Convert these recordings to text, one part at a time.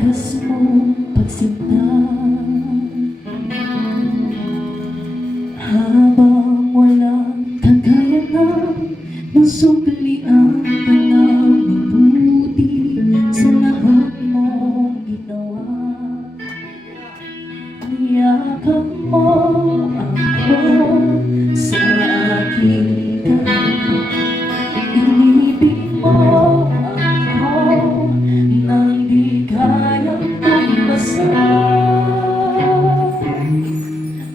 wagas mong pagsinta, habang walang kakayanan masuklian ka na mabuti sa lahat mong ginawa. Niyakap mo ako sa aking tabi, inibig mo ako nang di kayang tumbasa.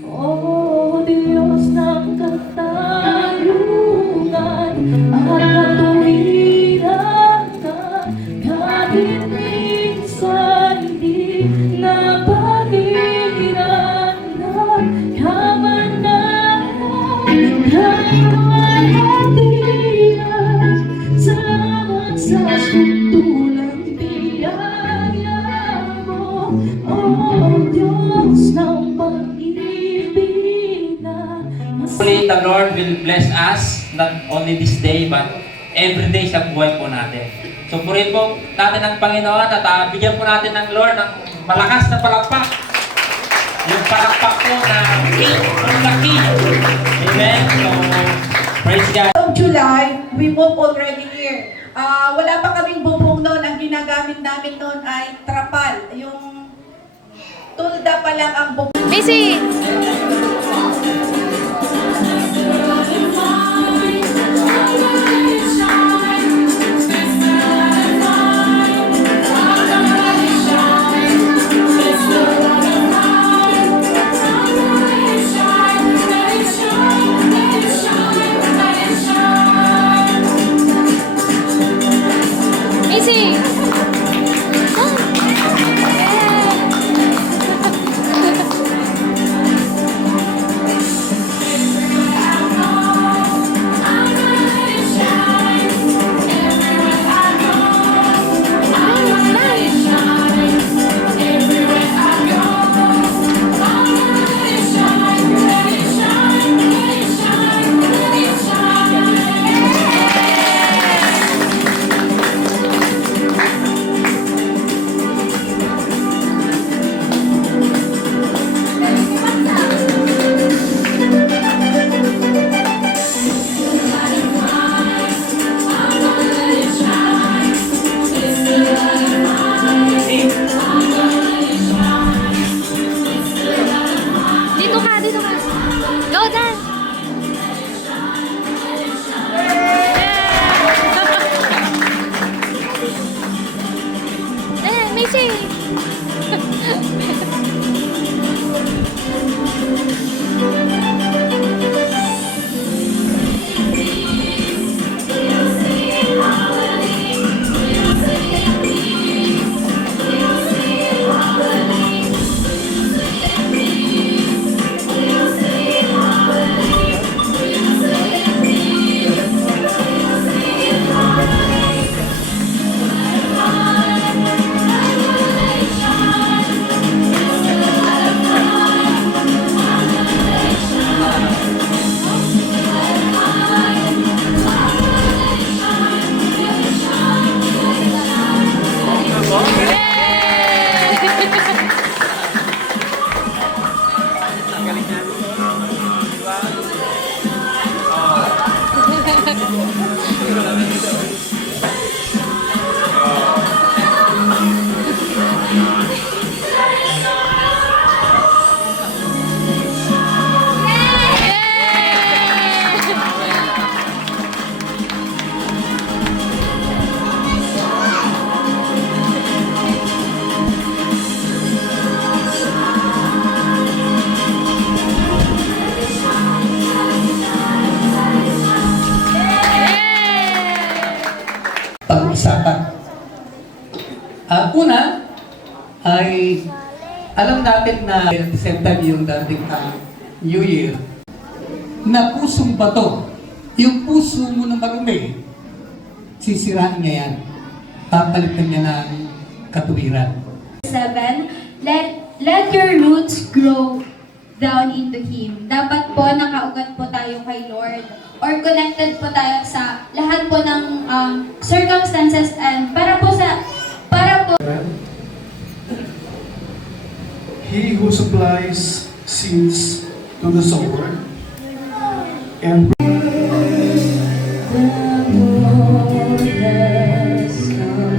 O Diyos ng katarungan at katuwiran ka, kahit minsan di napatiran na kamanahan, kamahatiran. Salamat sa suntulang biyaya mo, O Diyos ng pag-ibig na Hopefully, the Lord will bless us, not only this day, but every day sa buhay po natin. So, purihin po natin ang Panginoon at bigyan po natin ng Lord ng malakas na palakpak. Yung palakpak po na king, the king. Amen? So, praise God. Of July, we move already here. Wala pa kaming bubong noon. Ang ginagamit namin noon ay trapal. Yung tulda pa lang ang bubong. Missy! Missy! Dito ka, dito ka. Go, Dan! Eh, Missy! Pag-usapan. Una ay alam natin na at the same time yung dating New Year na pusong bato, yung puso mo na marumi, sisirain niya yan. Papalitan niya ng katuwiran. 7, let your roots grow down into Him. Dapat po nakaugat po tayo kay Lord or connected po tayo sa lahat po ng circumstances and para po He who supplies seeds to the sower and The Lord has come.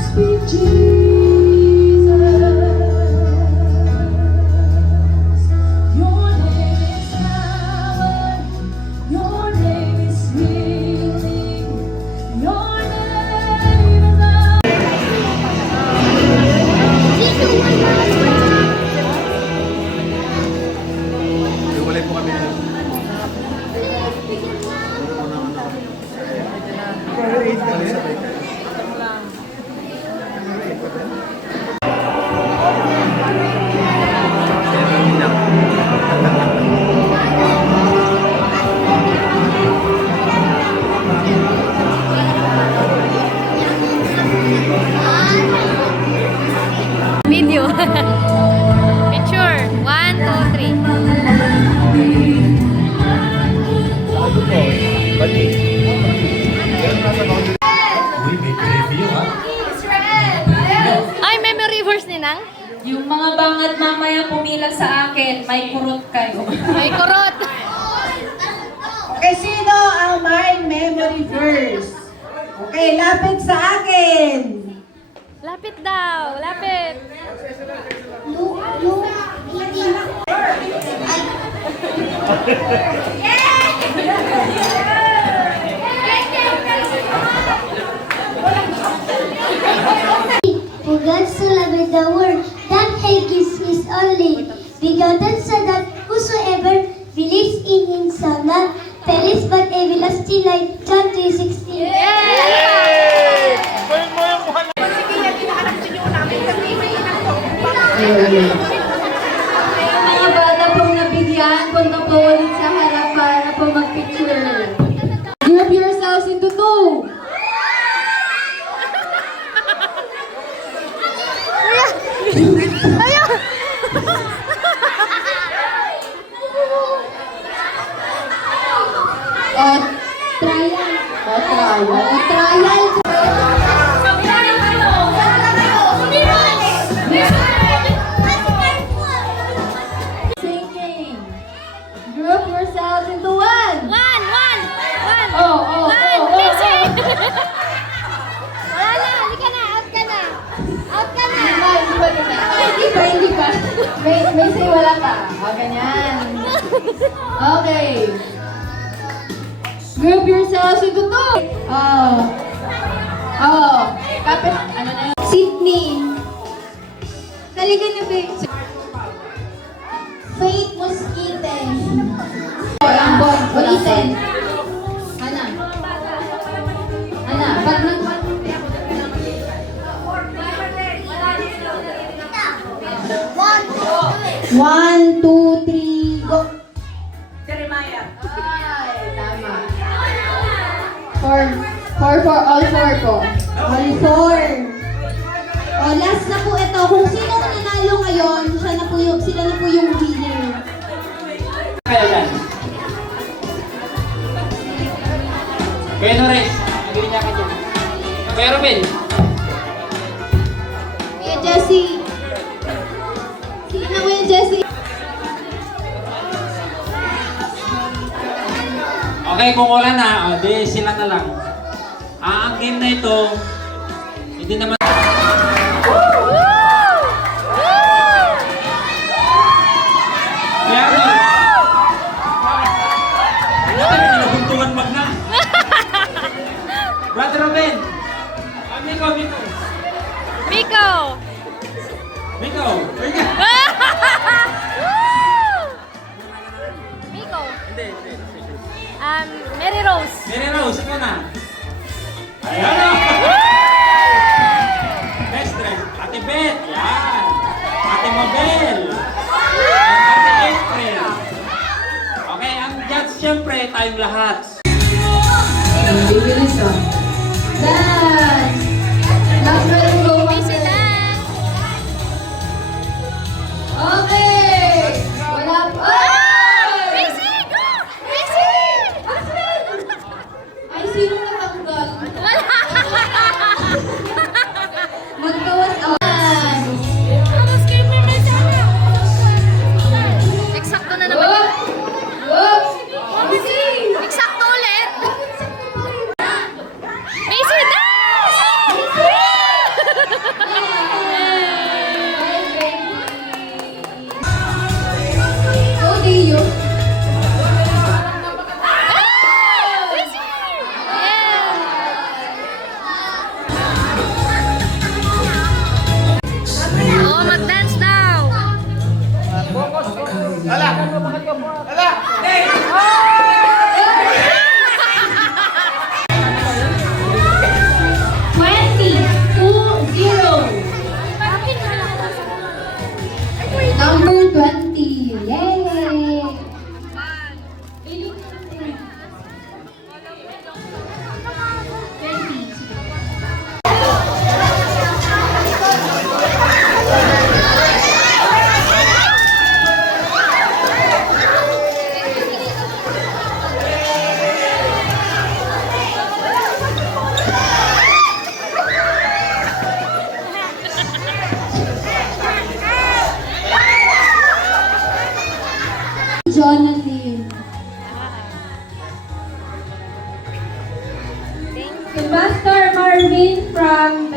Receive the King. Your name is healing. Your name is Iwalay po kami. Video. Picture. 1, 2, 3. Uy, may preview ha. Ay, memory verse ni Nang? Yung mga bangat mamaya pumila sa akin, may kurot kayo. May kurot. Okay, sino ang may memory verse? Okay, lapit sa akin. Lapit daw. Lapit. For God so loved the world that He gives His only begotten Son, that whosoever believes in Him shall not perish but everlasting life. John 3:16. Mga bata pong nabigyan, punta po ulit sa harap para po mag-picture. Group yourselves into two. Trial. Singing. Group yourselves into one. One. Oh. Busy. Wala na. Hindi ka na. Out ka na. Out ka na. Hindi pa. May say wala ka. O, ganyan. Okay. Group yourselves into two. Kapit. Ano na yun? Sydney. Halika na, babe. Faith Mosquite. Ambon. Ulitin. Ana, pag nag... One, two, three, go. Jeremiah. Ay, tama. Four, all four po. All four. O, last na po ito. Kung sino ang nanalo ngayon, sila na po yung winner. Kaya yan. Kuya Norris, nagawin niya ka dyan. Kuya Ruben. Kuya Jessie. Sige na, Kuya Jessie. Okay, kung wala na, di sila na lang. Ang game na ito, hindi naman... Kuya Arnold! Nabuntungan mag na. Brother Ruben! Miko! Miko! Miko. Mary Rose. Mary Rose, ikaw na. tayong lahat. Bibilis ah. Dance! Last round go. Busy dance! Okay! Wala pa. Busy! Go! Busy! Ay, sino natanggal? Wala! Magkawas ako. Almost gave me my sana! Eksakto na naman yun. Eksakto ulit! Busy dance! Go, Dio. Oh, mag-dance daw! Number 20. Yay! Jonathan. Pastor Marvin from